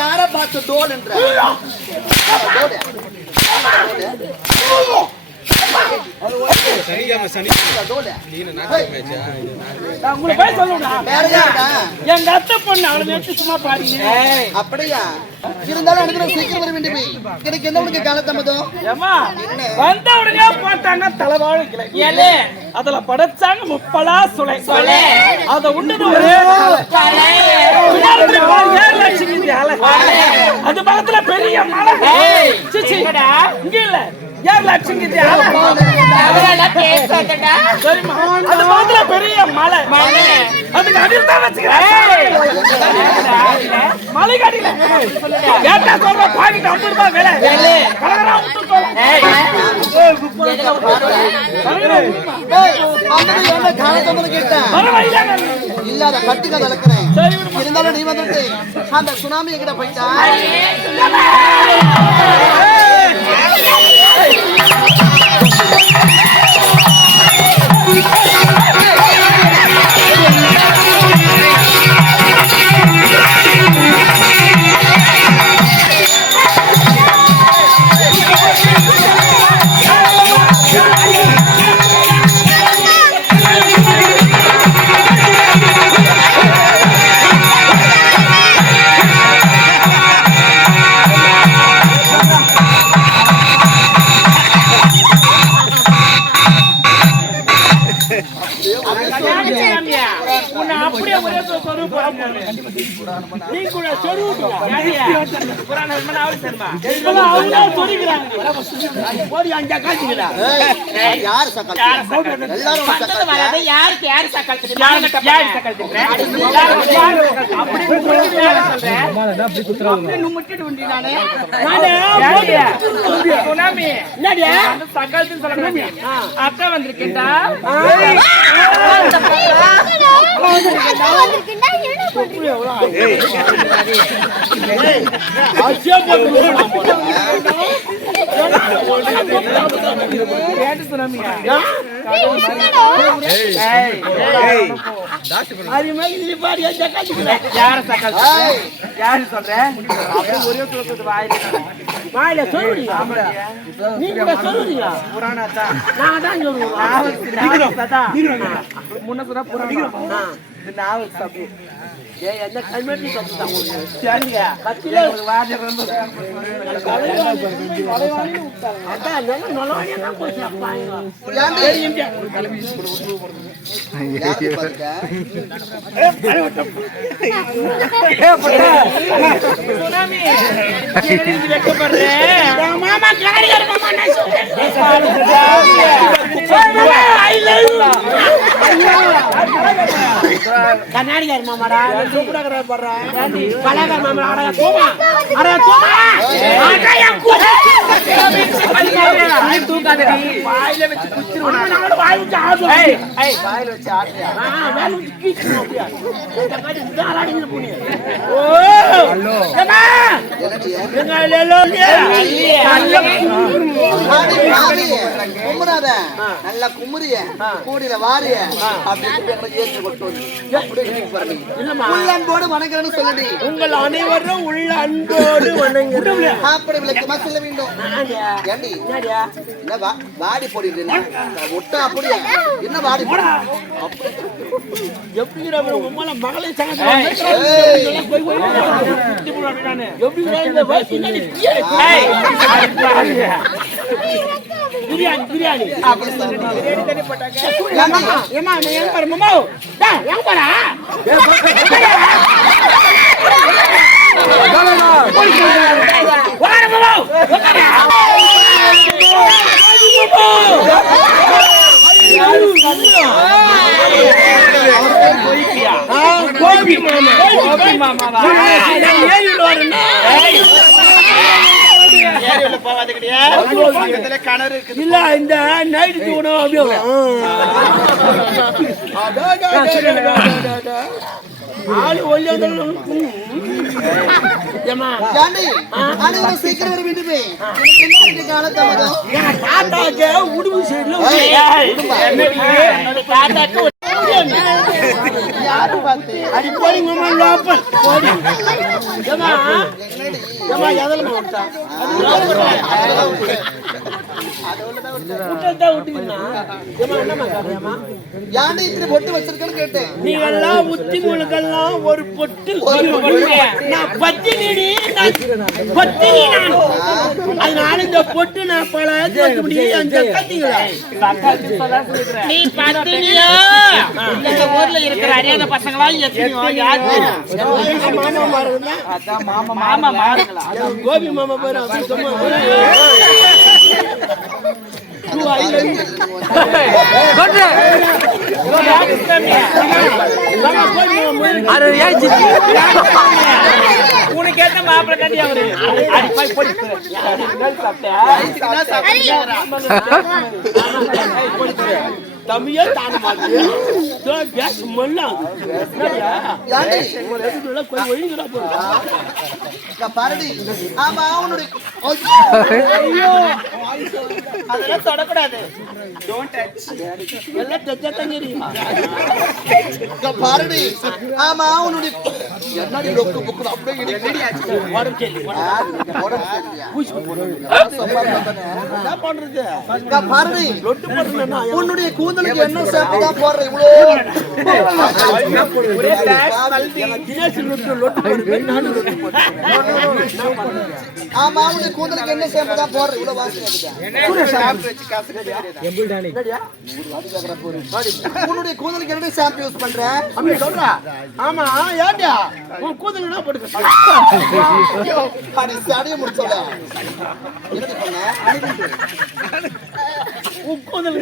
யார பார்த்து தோல் என்ற எங்க அத்தை பொண்ணு அவளை சும்மா பாருங்க. அப்படியா இருந்தாலும் எனக்கு சீக்கிரம் வர வேண்டும். எனக்கு என்ன உனக்கு காலத்தாமதம்? வந்த உடனே போட்டாங்க தலைவாழை இலை, அதுல படைச்சாங்க முப்பலா சுளை, அத உண்டது ஒரே 7 லட்சம். அது பக்கத்துல பெரிய மலை இங்க இல்ல 7 லட்சம். அது பக்கத்துல பெரிய மலை, அதுக்கு அடியில் தான் வச்சுக்கிறேன். மலை காட்டில கேட்டா சொல்ற பாக்கெட் 50 ரூபாய் விலை. கலகரா விட்டு இல்லாத கட்டுக்க நடக்கிறேன். இருந்தாலும் நீ வந்துட்டு அந்த சுனாமி கிட்ட போயிட்டா அப்படியே ஒரே நீ கூட அக்கா வந்திருக்கேன்டா. வாயில சொல்லுறீங்க, நீங்க சொல்லுறீங்க. முன்ன சொன்னா புராணம் என்ன கல்மெட்டி சரிங்க கத்தில வாடி ரொம்ப கண்ணாடிக்கார மாமாடா சூப்பரா பண்றேன். கலாகார மாமா அட தூமா நீ தூக்காதடி வாயில வெச்சு குத்திருவா. நான் வாய் வெச்சு ஆடு. ஏய் வாயில வெச்சு ஆடுறியா? வாயில வெச்சு கீச்சுறோம் அப்படியே. இந்த மாதிரி தாராடிங்க போனி. ஓ ஹலோ ஏமா எங்க லேலோ நல்ல மாவி கும்முறாத நல்ல கும்முறிய கூடில வாரிய அப்படியே ஏத்து கொட்டு அப்படியே பாருங்க. இல்லம்மா உள்ள அன்போடு வணங்குறேன்னு சொல்லுடி. உங்கள் அனைவரும் உள்ள அன்போடு வணங்குறேன். அப்படி விளக்கமா சொல்ல வேண்டும். ஏண்டி என்ன வாடி போடுறீங்க? ஒட்ட அப்படியே என்ன வாடி போடு? எப்படி உம்மல மகளே சங்கத்துல போய் போய் நானே எப்படி இந்த வயசு என்ன பிரியாணி அப்படி பிரியாணி தண்ணி போட்டாங்க. ஏமா நீ எங்க போற மாமா? டேய் எங்க போறா? வாடா மாமா கோபி மாமா இல்ல இந்த நைட் தூணும் அப்படியே ஆளு ஒல்லி சீக்கிரம் வர வேண்டுமே. தாத்தாக்கு உடுப்பு சைடுல யாரு பார்த்து அடி போறீங்க லோப்பல் போடி ஏமா ஏமா எதல போட்டா யானை இத்தனை பொட்டு வச்சிருக்கேன்னு கேட்டேன். நீங்க எல்லாம் உத்தி முழுக்கெல்லாம் ஒரு பொட்டு நான் பத்தினி அதனால இந்த பொட்டு நான் பல நீ பத்தினியா இந்த ஊர்ல இருக்கிற அறியாத பசங்களா எத்தனையோ யாரு மாமா மாறுங்களா கோபி மாமா பேரு உனக்கு ஏத்த மாப்பிள்ள கட்டி அவரு தமிழே தான மாதிரி பாரடி ஆமா அவனுடைய அதெல்லாம் தொடக்கூடாது பாரடி ஆமா அவனுடைய என்னடி லொக்கு புக்கு அப்படியே என்ன பண்றது பாரடி உன்னுடைய கூந்தலுக்கு என்ன சேப்பு தான் போடுற இவ்வளோ ஆமா உன்னுடைய கூந்தலுக்கு என்ன சேப்பு தான் போடுற இவ்வளோ வாசி உன்னுடைய கூந்தலுக்கு என்ன ஷாம்பு யூஸ் பண்ற அப்படி சொல்ற ஆமா ஏன்டா உன் கூந்தல் போட்டு சடைய முடிச்சல என்னடி பண்ண உன் கூந்தல்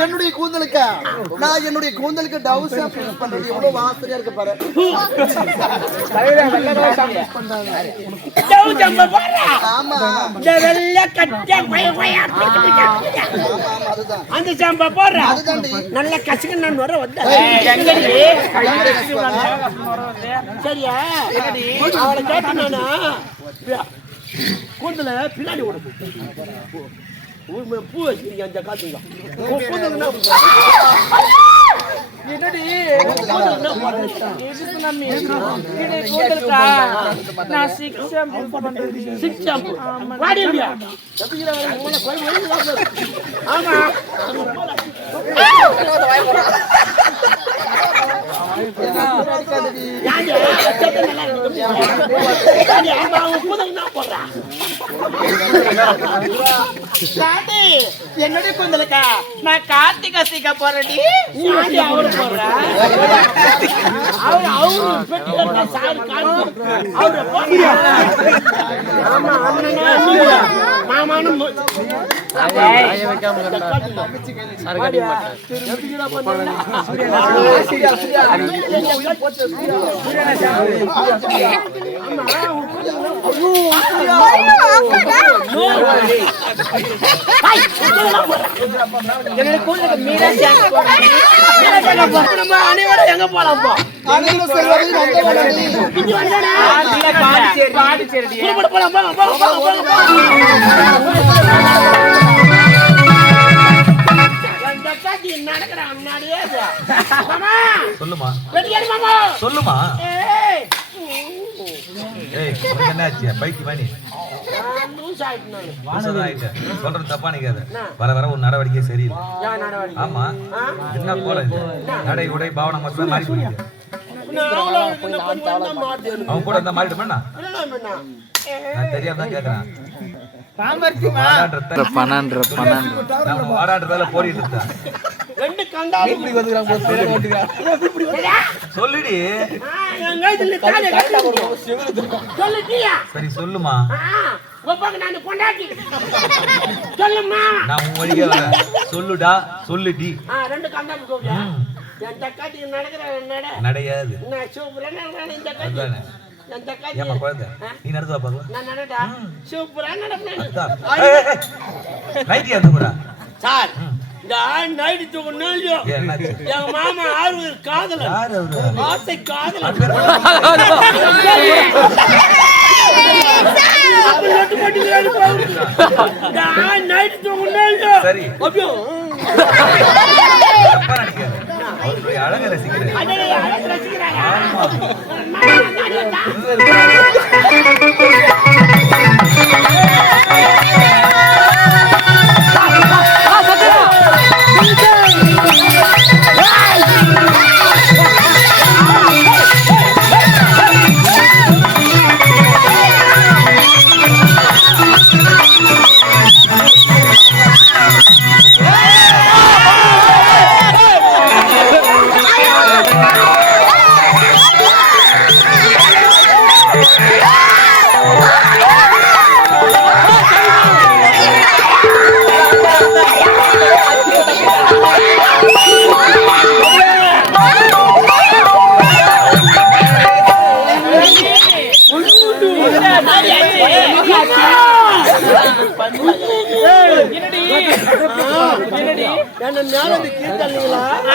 என்னுடைய கூந்தலுக்கு நான் என்னுடைய கூந்தலுக்கு டவ் ஷாம்பு யூஸ் பண்றது எவ்வளவு வாசனையா இருக்கு பாரு ஆமா அந்த சாம்பா போடுற அதுதாண்டி நல்ல கசக்கு நான் வர வந்த சரியா அவளை கேட்டானா கூந்தல பின்னாடி ஓடுது பூ வச்சிருக்கீங்க அந்த காத்துங்க என்னடி நான் சிக்ஸ் ஷாம்பு ஆமா என்னுடைய கூந்தலுக்கா நான் கார்த்திகா சீக்கா போறடி அவரு போடுற மாமானும் அனைவரும் எங்க போலாம் சொல்லுமா மாமா சொல்லுமா என்னாச்சு பைக்கு மணி சொல்றது தப்பா நிக்காத வர வர ஒரு நடவடிக்கை சரியில்லை ஆமா என்ன போல நடை உடை பாவனை மட்டும் மாறி போயிடுது அவன் கூட இருந்தா மாறிட்டு பண்ணா நான் தெரியாம தான் கேக்குறேன் சொல்லுடி சரி சொல்லுமா நான் உன் வழியே வரேன் சொல்லுடா சொல்லுடி நடையாது ஏமா குழந்தை நீ நடத்துவா பாக்கலாம் நைட்டியா கூட சார் நைட்டு தூக்கணும் எங்க மாமா ஆறு காதல ஆசை காதல நைட்டு தூக்கணும் சரி அப்படியோ தப்பா நினைக்காத. அவருடைய அழகை ரசிக்கிறேன்.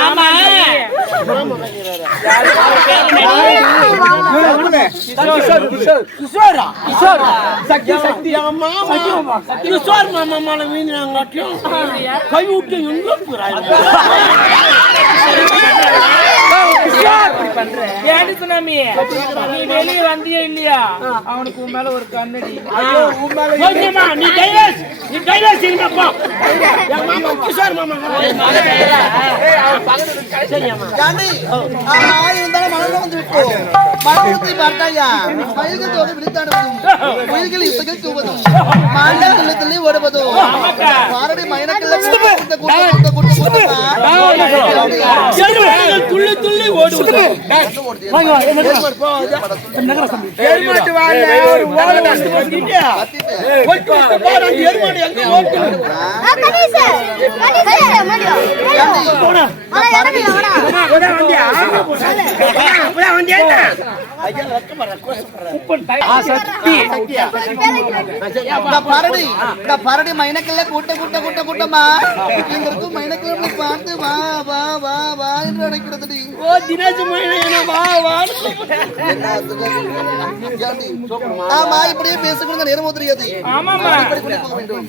ஆமா. வெளியே வந்தியா இல்லையா அவனுக்கு உன் மேல ஒரு கண்ணடி மனத்தை பார்த்தாயா மயில்கள் தோடு விழித்தாடுவதும் மயில்கள் இசைகள் தூவதும் மாண்டல் துள்ளி துள்ளி ஓடுவதும் பாரடி மயனக்கல்ல துள்ளி துள்ளி ஓடுவது பரடி மைனக்கல்ல கூட்ட கூட்ட கூட்ட கூட்டமா இங்க இருக்கும் மைனக்கல்ல பார்த்து வா வா வா வா என்று அழைக்கிறது. ஓ தினேஷ் வா வா. ஆமா இப்படியே பேசக்கூட நேரம் தெரியாது. ஆமாமா போக வேண்டும்.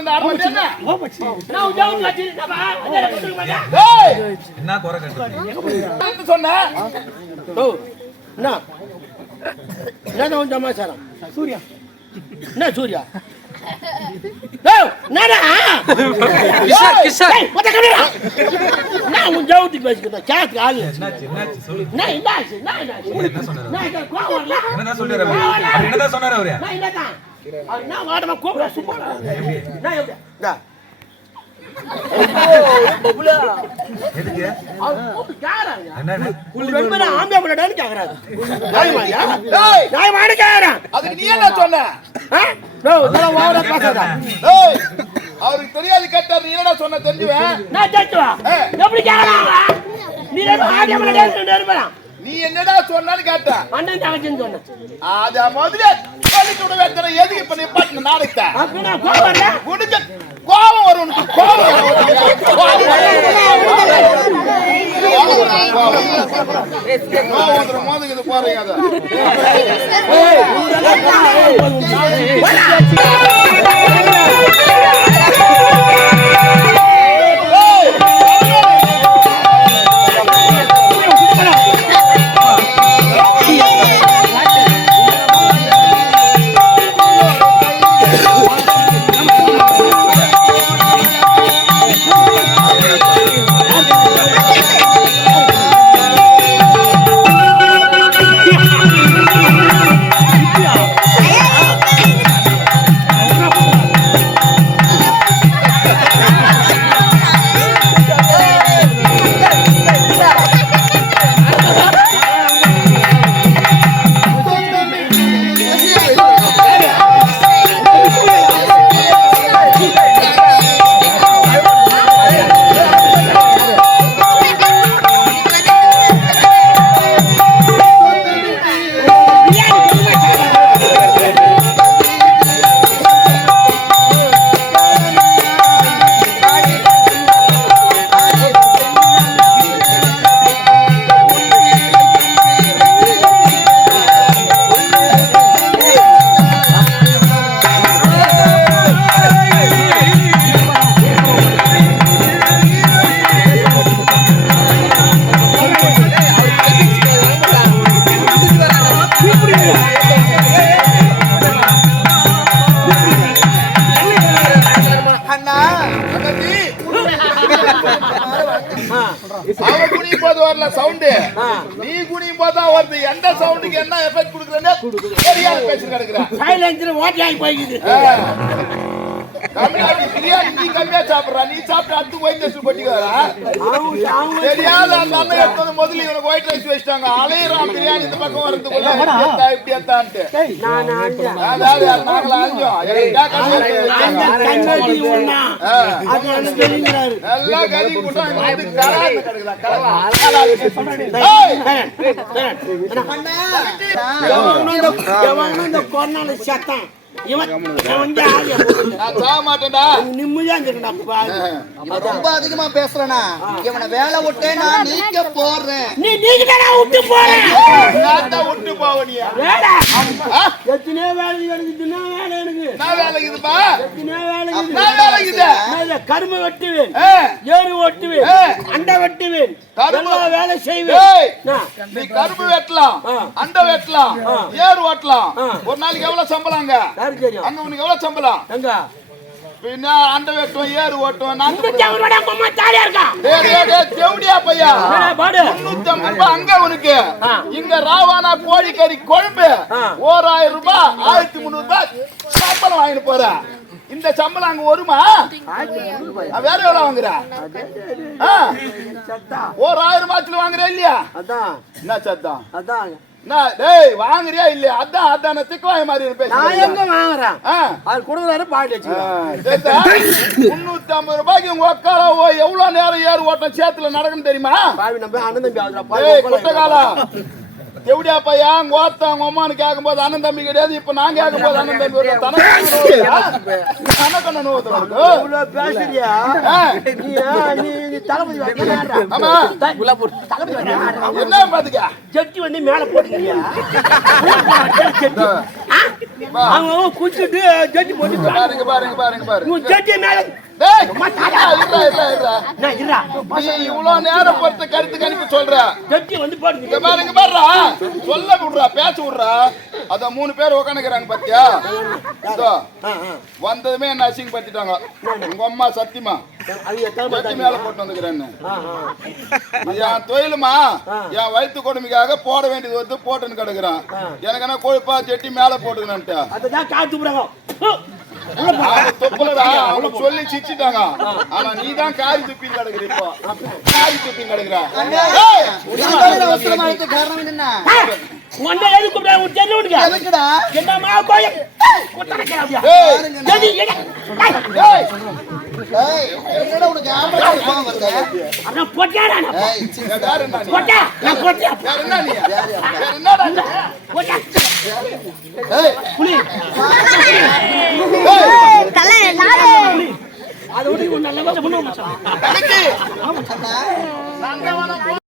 இந்த ஆறு மணி என்ன நான் உஜாவும் கட்டிட்டேன் அதே கட்டுக்க மாட்டேன் டேய் என்ன குறை கட்டு சொன்ன ஓ என்ன என்னதான் சமாச்சாரம் சூர்யா என்ன சூர்யா நான் உன் ஜவுத்துக்கு பேசிக்கிறேன் கேட்டு ஆளு என்னாச்சு என்னாச்சு சொல்லு நான் என்னாச்சு நான் என்ன சொன்னாரு நான் கோவம் வரல என்ன சொல்றாரு அப்படி என்னதான் சொன்னாரு அவரு நான் என்னதான் அவர் நான் வாடமா கோவம் சும்மா நான் எப்படி எதுக்கு அவர் கேக்குறாங்க என்னன்னு ரெண்டு பேரும் ஆம்பியா பண்ணடான்னு கேக்குறாரு நியாயமாயா டேய் நியாயமான கேக்குறான் அதுக்கு நீ என்ன சொன்ன நோ இதெல்லாம் வாடா பேசாத டேய் அவருக்கு தெரியாது கேட்டார் நீ என்னடா சொன்ன தெரிஞ்சுவேன் நான் கேட்டுவா எப்படி கேக்குறாங்க நீ ரெண்டு ஆம்பியா பண்ணடான்னு நிரூபறான் நீ என்னடா சொன்னான்னு கேட்ட அண்ணன் தங்கச்சின்னு சொன்னேன் அத முதல்ல சொல்லிட்டு விட வேண்டிய எதுக்கு இப்ப நீ பாட்டு நாளைக்கு அப்படின்னா கோவம் வரல குடிக்க கோபம் வரும் உனக்கு கோபம் வரும் மோதுக்கு போறீங்க அத அவ குனியும் போது வரல சவுண்ட் நீ குனியும் போது தான் வருது எந்த சவுண்டுக்கு என்ன எஃபெக்ட் கொடுக்குறேன்னு தெரியாம பேசி கிடக்குற சைலன்ஸ்ல ஓட்டியாகி போய்க்குது தமிழ்நாட்டு பிரியாணி நீ கம்மியா சாப்பிடுறா நீ சாப்பிட்டு அடுத்து ஒயிட் ரைஸ் போட்டிக்காரா தெரியாத அந்த அண்ணன் எடுத்தது முதல்ல இவனுக்கு ஒயிட் ரைஸ் வச்சிட்டாங்க அலையிறான் பிரியாணி இந்த பக்கம் வரதுக்குள்ள இப்படி எத்தான்ட்டு அதாவது நாங்கள அஞ்சோம் நல்லா கறி போட்டா கொரோனா சத்தம் ரொம்ப அதிகமா பேசுறேனா இவனை வேலை விட்டே நான் நீக்க போறேன் நீ விட்டு போறேன் விட்டு போவனியா எத்தனையோ வேலை எடுக்குதுன்னா வேலை எனக்கு நான் வேலைக்குதுப்பா எத்தனையோ வேலை நான் வேலைக்குது கரும்பு வெட்டுவேன் ஏறு வெட்டுவேன் அண்டை வெட்டுவேன் எல்லா வேலை செய்வேன் நீ கரும்பு வெட்டலாம் அண்டை வெட்டலாம் ஏறு ஓட்டலாம் ஒரு நாளைக்கு எவ்வளவு சம்பளங்க அங்க உனக்கு எவ்வளவு சம்பளம் எங்க பின்ன அண்டை வெட்டுவோம் ஏறு ஓட்டுவோம் தேவடியா பையா 350 ரூபாய் அங்க உனக்கு இங்க ராவானா கோழிக்கறி குழம்பு 1000 ரூபாய் 1300 ரூபாய் சம்பளம் வாங்கிட்டு போற இந்த சம்பளம் அங்க வருமா வேற எவ்வளவு வாங்குற 1000 ரூபாய்க்கு வாங்குற இல்லையா என்ன சத்தம் டேய் வாங்குறியா இல்லையா அதான் திக்குவாய மாதிரி நான் எங்க வாங்குறேன் அது கொடுக்குறாரு பாடி வச்சுக்கிறேன் 350 ரூபாய்க்கு உங்க உட்கார எவ்வளவு நேரம் ஏறு ஓட்டம் சேத்துல நடக்குன்னு தெரியுமா பாவி நம்ம அண்ணன் தம்பி குட்டகாலா எப்படியா பையா கோத்தா உங்க அம்மானு கேட்கும் போது அண்ணன் தம்பி கிடையாது இப்ப நான் கேட்கும் போது அண்ணன் தம்பி பேசுறியா என்ன பாத்துக்க ஜட்டி வந்து மேல போட்டுக்கிறியா அவங்க குளிச்சுட்டு ஜட்டி போட்டு பாருங்க பாருங்க பாருங்க பாருங்க உன் ஜட்டி மேல டேய் இருடா நான் இருடா நீ இவ்வளவு நேரம் பொறுத்த கருத்து கணிப்பு சொல்ற ஜட்டி வந்து போடுங்க இங்க பாருங்க பாருடா சொல்ல விடுறா பேச விடுறா அத 3 பேர் உட்காந்துக்கிறாங்க பாத்தியா இதோ வந்ததுமே என்ன அசிங்கப்படுத்திட்டாங்க உங்க அம்மா சத்தியமா ஜட்டி மேல போட்டு வந்துக்கிறேன்னு என் தொழிலுமா என் வயிற்று கொடுமைக்காக போட வேண்டியது வந்து போட்டுன்னு கிடக்குறான் எனக்கு என்ன கொழுப்பா ஜட்டி மேல போட்டுக்கணும்ட்டு அதுதான் காத்து போறாங்க தொப்பலடா அவங்க சொல்லி சிரிச்சிட்டாங்க ஆனா நீதான் காரி துப்பி கிடக்குற இப்போ காரி துப்பி கிடக்குற காரணம் என்ன ஒண்ணே எது கூப்பிடா உன் தெரியல உனக்கு எதுக்குடா என்னமா கோயம் கொட்டற கேடியா ஜதி எங்க ஏய் என்னடா உனக்கு ஆம்பளை கோவம் வருது அண்ணா போட்டாடா ஏய் யார் என்ன நீ போட்டா நான் போட்டா யார் என்ன நீ யார் என்னடா போட்டா ஏய் புலி தலை நாளே அது ஒரு நல்ல வேலை பண்ணுவோம் மச்சான் அண்ணா